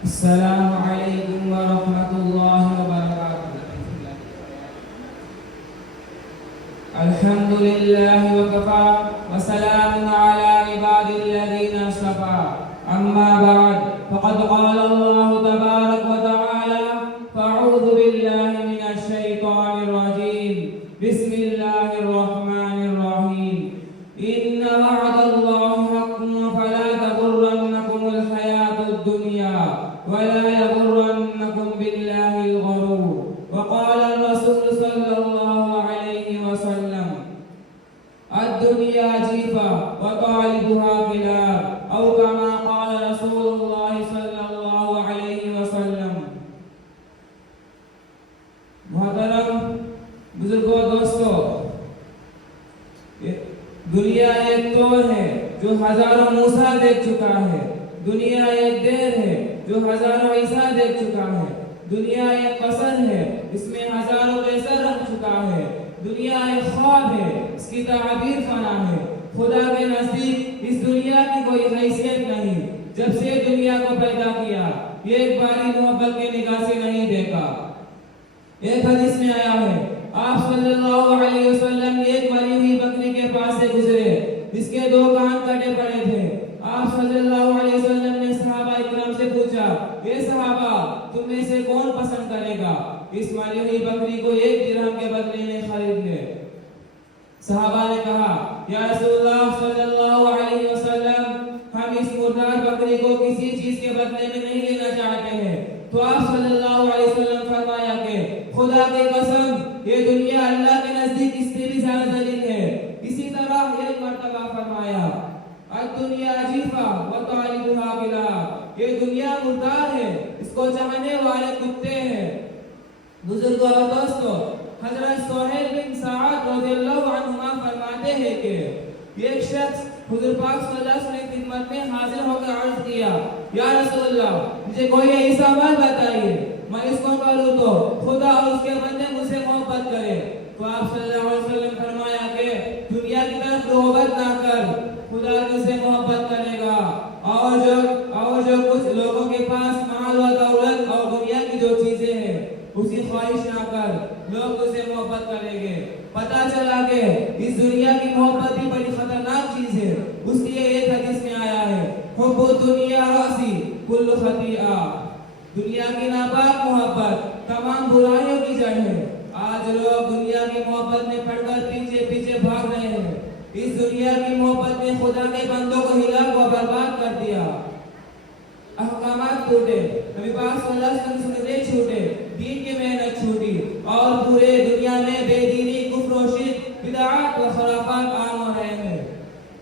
السلام علیکم ورحمۃ اللہ وبرکاتہ۔ الحمد للہ وکفا وسلام علی عباد الذین اصطفى، اما بعد فقد قال اللہ تبارک وتعالی فاعوذ باللہ من الشیطان الرجیم، بسم اللہ الرحمن الرحیم، ان وعد اللہ حق فلا تغرنکم الحیاۃ الدنیا ولا يغرنكم بالله الغرور، وقال الرسول صلى الله عليه وسلم الدنيا جيفة وطالبها كلاب، أو كما قال رسول الله صلى الله عليه وسلم۔ محترم بزرگوں دوستو، دنیا ایک توڑ ہے جو ہزاروں موسیٰ دیکھ چکا ہے، دنیا ایک دیر ہے جو ہزاروں عیسیٰ دیکھ چکا ہے، دنیا ایک قصر ہے اس میں ہزاروں قیصر رکھ چکا ہے، دنیا ایک خواب ہے اس کی تعبیر فنا ہے۔ خدا کے نزدیک اس دنیا کی کوئی حیثیت نہیں، جب سے دنیا کو پیدا کیا ایک باری محبت کے نگاہ سے نہیں دیکھا۔ ایک حدیث میں آیا ہے آپ صلی اللہ علیہ وسلم ایک مری ہوئی بکری کے پاس سے گزرے جس کے دو کان کٹے پڑے تھے۔ آپ صلی اللہ علیہ وسلم نے صحابہ اکرام سے پوچھا، اے صحابہ تم میں سے کون پسند کرے گا اس مری ہوئی بکری کو 1 درہم کے بدلے میں خرید لے؟ صحابہ نے کہا، یا رسول اللہ صلی اللہ علیہ وسلم ہم اس مردار بکری کو کسی چیز کے بدلے میں نہیں لینا چاہتے ہیں۔ تو آپ صلی اللہ علیہ وسلم فرمایا کہ خدا کی قسم یہ دنیا اللہ کے نزدیک اس سے بھی زیادہ ذلیل ہے۔ اسی طرح ایک مرتبہ فرمایا، الدنیا جیفا وطالبها کلاب، یہ دنیا مردار ہے اس کو چاہنے والے کتے ہیں۔ بزرگوں اور دوستو، حضرت سہیل بن سعد رضی اللہ عنہما فرماتے ہیں کہ ایک شخص حضور پاک صلی اللہ علیہ وسلم کی خدمت میں حاضر ہو کر عرض کیا، یا رسول اللہ مجھے کوئی ایسا بات بتائیے میں اس کو کروں تو خدا اور اس کے بندے مجھ سے محبت کرے۔ تو آپ صلی اللہ علیہ وسلم فرمایا کہ دنیا کی طرف رغبت نہ کر، خدا تجھ سے محبت کرے گا، اور جو کچھ لوگوں کے پاس مال و دولت اور دنیا کی جو چیزیں ہیں اسی خواہش نہ کر، لوگ تجھ سے محبت کریں گے۔ پتہ چلا کہ اس دنیا کی محبت ہی بڑی خطرناک چیز ہے۔ اس لیے ایک حدیث میں آیا ہے، حب الدنیا راسی کل خطیئہ، دنیا کی ناپاک محبت تمام برائیوں کی جڑ ہے۔ آج لوگ دنیا کی محبت میں پڑ کر پیچھے پیچھے بھاگ رہے ہیں۔ اس دنیا کی محبت نے خدا کے بندوں کو ہلاک و برباد کر دیا۔ احکامات ٹوٹے، نبی پاک صلی اللہ علیہ وسلم کی سنتیں چھوٹے، دین کی محنت چھوٹی، اور پورے دنیا میں بے دینی، کفر و شرک، بدعات و خرافات عام ہو رہے ہیں۔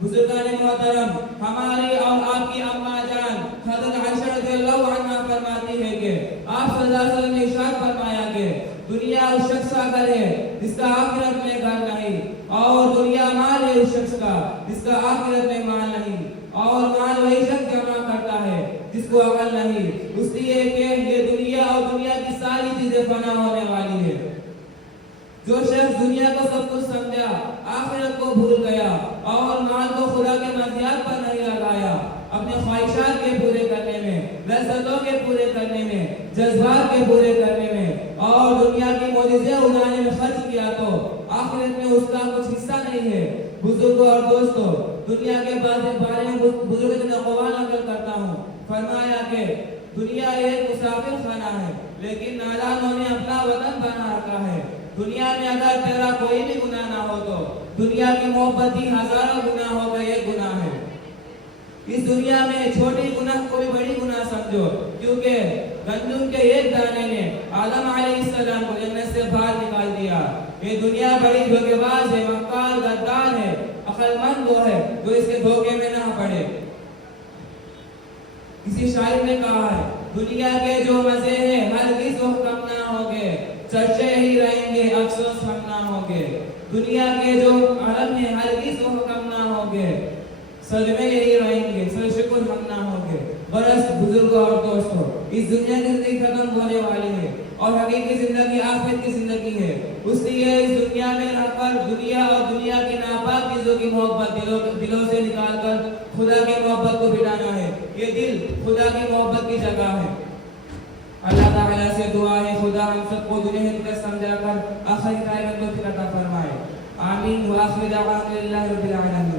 بزرگان محترم، ہماری اور آپ کی اماں جان حضرت عائشہ رضی اللہ عنہا فرماتی ہے کہ آپ صلی اللہ علیہ وسلم نے ارشاد فرمایا کہ دنیا اس شخص کا گھر ہے جس کا آخرت میں گھر نہیں، اور دنیا مال ہے اس شخص کا جس کا آخرت میں مال نہیں، اور مال وہی شخص جمع کرتا ہے جس کو عقل نہیں۔ اس لیے کہ یہ دنیا اور دنیا کی ساری چیزیں فنا ہونے والی ہے۔ جو شخص دنیا کو سب کچھ سمجھا، آخرت کو بھول گیا اور مال کو خدا کے مرضیات پر نہیں لگایا، اپنے خواہشات کے پورے کرنے میں، لذتوں کے پورے کرنے میں، جذبات کے پورے کرنے میں اور دنیا کی معجزے اڑانے میں خرچ کیا تو آخرت میں اس کا کچھ حصہ نہیں ہے۔ بزرگوں اور دوستو، دنیا کے بارے میں بزرگ ابن قوال نقل کرتا ہوں، فرمایا کہ دنیا ایک مسافر خانہ ہے لیکن نادانوں نے اپنا وطن بنا رکھا ہے۔ دنیا میں اگر تیرا کوئی بھی گناہ نہ ہو تو دنیا کی محبت ہی ہزاروں گناہ ہو گئے ایک گناہ ہے۔ اس دنیا میں چھوٹی گناہ کو بھی بڑی گناہ سمجھو، کیونکہ گندم کے ایک دانے نے آدم علیہ السلام کو جنت سے باہر نکال دیا۔ یہ دنیا بڑی دھوکے باز ہے، مکار، غدار ہے، عقل مند وہ ہے جو اس کے دھوکے میں نہ پڑے۔ کسی شاعر نے کہا ہے، دنیا کے جو مزے ہیں ہرگز وہ کم نہ ہوگے، چرچے ہی رہیں گے افسوس ہم نہ ہوگے۔ دنیا کے جو عالم ہیں ہرگز وہ کم نہ ہوگے، صدمے یہی رہیں گے، سر شکر ہم نہ ہوگے۔ برس بزرگوں اور دوستوں، اس دنیا کی زندگی ختم ہونے والی ہے اور حقیقی زندگی آخرت کی زندگی ہے۔ اس لیے اس دنیا میں رہ کر دنیا اور دنیا کی ناپاک چیزوں کی محبت دلوں سے نکال کر خدا کی محبت کو بٹھانا ہے۔ یہ دل خدا کی محبت کی جگہ ہے۔ سے دعا ہے خدا ہم سب کو دنیا ہند کا سمجھا کر آخری کائنات کو عطا فرمائے. آمین. وآخر دعوانا الحمد للہ رب العالمین.